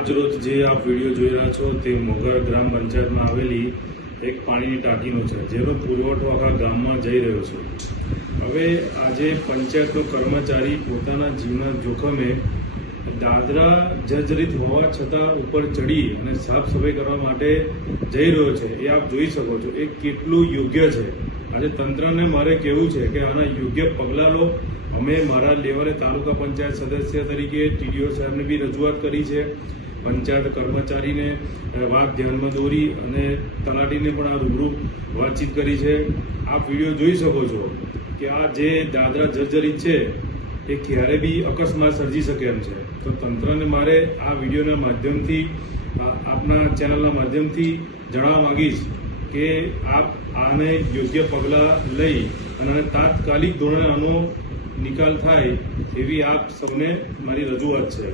આજ રોજ જે આપ વિડીયો જોઈ રહ્યા છો તે મોગર ગ્રામ પંચાયતમાં આવેલી એક પાણીની ટાંકીનો છે, જેનો પુરવઠો આખા ગામમાં જઈ રહ્યો છે। હવે આજે પંચાયતનો કર્મચારી પોતાના જીવના જોખમે દાદરા જર્જરિત હોવા છતાં ઉપર ચડી અને સાફ સફાઈ કરવા માટે જઈ રહ્યો છે। એ આપ જોઈ શકો છો એ કેટલું યોગ્ય છે। આજે તંત્રને મારે કહેવું છે કે આના યોગ્ય પગલાં લો। અમે મારા લેવલે તાલુકા પંચાયત સદસ્ય તરીકે ટીડીઓ સાહેબને બી રજૂઆત કરી છે, પંચાયત કર્મચારીને વાત ધ્યાનમાં દોરી અને તલાટીને પણ આ રૂબરૂ વાતચીત કરી છે। આપ વિડીયો જોઈ શકો છો કે આ જે દાદરા જર્જરિત છે એ ક્યારે બી અકસ્માત સર્જી શકે એમ છે। તો તંત્રને મારે આ વિડીયોના માધ્યમથી આપના ચેનલના માધ્યમથી જણાવવા માંગીશ કે આપ આને યોગ્ય પગલાં લઈ અને તાત્કાલિક ધોરણે આનો નિકાલ થાય એવી આપ સૌને મારી રજૂઆત છે।